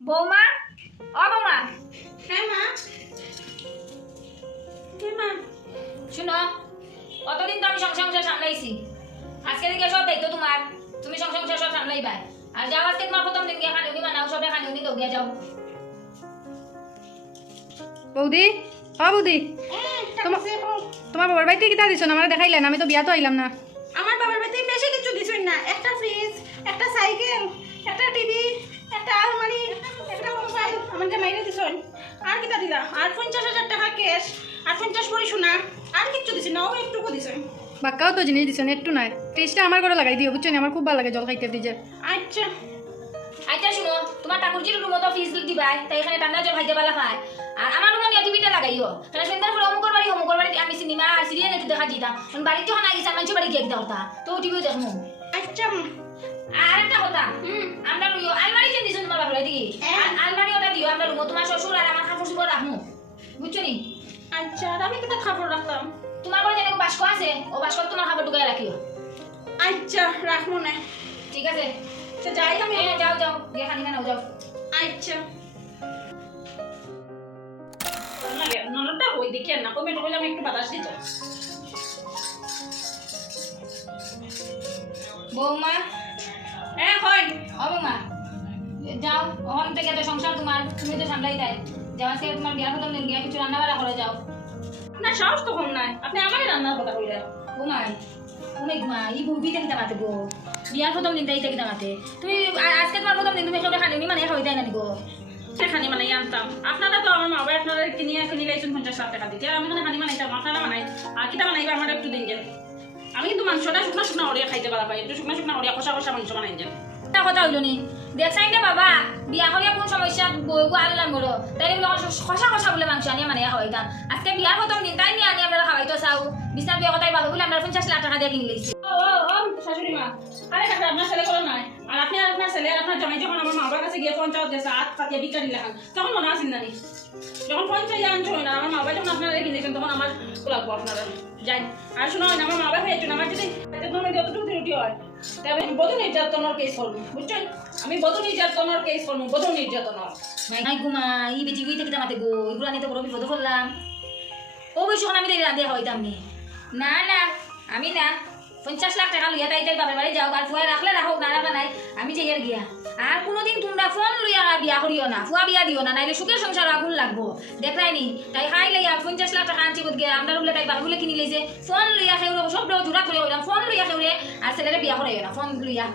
বৌমা, ও বৌমা। হ্যাঁ মা। হ্যাঁ মা। শুনো, অতদিন তো আমি সংসার সামলাইছি, আজকে থেকে সব দায়িত্ব তোমার। তুমি সংসার সব সামলাইবা। আর যাও, আজকে তোমার প্রথম দিন গিয়ে খানুনি বানাও, সবে খানুনি তো গিয়ে যাও। বৌদি, ও বৌদি, তোমার বাবার বাড়িতে কিতা দিছ না? আমার দেখাইলেন, আমি তো বিয়া তো আইলাম না। আমার বাবার বাড়িতে বেশি কিছু দিছই না। একটা ফ্রিজ, একটা সাইকেল, একটা টিভি, একটা আলমারি, একটা মোবাইল আমাকে মাইরে দিছই। আর কিটা দিলা? আর 50,000 টাকা ক্যাশ, আর 50 ভরি সোনা। আর কিছু দিছি না, ও একটুকু দিছই। বাক্কাও তো জিনিস দিছ, একটু নাই। ফ্রিজটা আমার ঘরে লাগাই দিও, বুঝছো? আমার খুব ভালো লাগে জল খাইতে ফ্রিজে। আচ্ছা আচ্ছা শুনো, তোমার ঠাকুরজির রুমও তো ফিজ দিবাই, তাই এখানে ঠান্ডা জল খাইতে পালা খায়। আর আমার রুমে নিয়ে টিভিটা লাগাইও, কারণ সন্ধ্যার পরে অমুকর বাড়ি আমি সিনেমা আর সিরিয়াল একটু দেখা দিতাম। বাড়িতে যখন আগিয়েছে মানুষের বাড়ি গিয়ে একদম তো টিভিও দেখবো। আচ্ছা আর একটা কথা, আমরা লইও আলমারি যে দিছো তোমার বাবার দিকে, আলমারি ওটা দিও আমরা রুমো, তোমার শ্বশুর আর আমার কাপড় চোপড় রাখবো, বুঝছো নি? আচ্ছা। আর আমি কিটা খাবার রাখলাম? তোমার ঘরে যেন বাস্ক আছে, ও বাস্ক তোমার খাবার ঢুকাই রাখিও। আচ্ছা রাখবো না। ঠিক আছে, তো যাই আমি। যাও যাও, গিয়ে খানি খানাও যাও। আচ্ছা ননদটা ওই দিকে না কমেন্ট করলে আমি একটু বাতাস দিত। বৌমা, হ্যাঁ হয়। ও বৌমা, যাও, ওখান থেকে তো সংসার তোমার, তুমি তো সামলাই দেয়। যাও, আজকে তোমার বিয়ার প্রথম দিন গিয়ে কিছু রান্না বাড়া করে যাও। না সাহস তো কম নাই, আপনি আমারই রান্নার কথা কইরা। ঘুমাই ঘুমা এই বুবি থেকে দামাতে গো, বিয়ার প্রথম দিন তাই থেকে দামাতে। তুমি আজকে তোমার প্রথম দিন, তুমি সবাই খানি মানে হয়ে যায় না গো। খানি বানাই আনতাম, আপনারা তো আমার মা বাবা আপনারা কিনে লাইছেন 50,000 টাকা দিতে। আর আমি কোনো খানি বানাইতাম, আপনারা বানাই। আর কিটা বানাইবা আমার একটু দিন যান। আমি কিন্তু মাংসটা শুকনা ওড়িয়া খাইতে পারা পাই, একটু শুকনা ওড়িয়া কষা মাংস বানাই যান। একটা কথা হইল নি, দেখছাই না বাবা, বিয়া করিয়া কোন সমস্যা বইগু আনলাম বড়, তাই কষা বলে মাংস আনিয়া মানে খাওয়াইতাম। আজকে বিয়ার প্রথম দিন তাই নিয়ে আনি আমরা খাওয়াইতো চাও। বিছনা বিয়া কথাই ভালো বলে আমরা 50,000 টাকা দিয়ে কিনে লইছি। শাশুড়ি মা, আরে কাকা আপনার ছেলে করে নাই। আর আপনি আর আপনার ছেলে আর আপনার জামাই যখন আমার মা বাবার কাছে গিয়ে পঞ্চায়েত গেছে আট পাতিয়া বিকা দিলে তখন মনে আসেন না। যখন পঞ্চায়েত আনছো না, আমার মা বাবা যখন আপনারা কিনেছেন তখন আমার লাগবো আপনারা যাই। আর শোনো আমার মা বাবা হয়েছেন, আমার যদি যতটুকু ত্রুটি হয় তবে আমি বধূ নির্যাতনের কেস করবো, বুঝছেন? আমি বধূ নির্যাতনের কেস করবো, বধূ নির্যাতনের। নাই ঘুমা ই বেটি গই থেকে দামাতে গো, এগুলো আনি তো বড় বিপদ করলাম। ও বয়স আমি তাই রাঁধে হইতাম নি। না না, আমি না 50,000 টাকা লইয়া তাই বাবার বাড়ি যাও, আর ফুয়া রাখলে রাখো, না রাখা নাই, আমি যাইয়ার গিয়া। আর কোনোদিন তোমরা ফোন লইয়া বিয়া করিও না, ফুয়া বিয়া দিও না, নাইলে সুখের সংসার আগুন লাগবো। দেখলাই নি তাই খাই লইয়া 50,000 টাকা আনছি বোধ গিয়া, আমরা বলে তাই বাবা বলে কিনি লইছে। ফোন লইয়া খেউরে সব জোড়া করে হইলাম, ফোন লইয়া খেউরে আর ছেলেরে বিয়া করাইও না, ফোন লইয়া।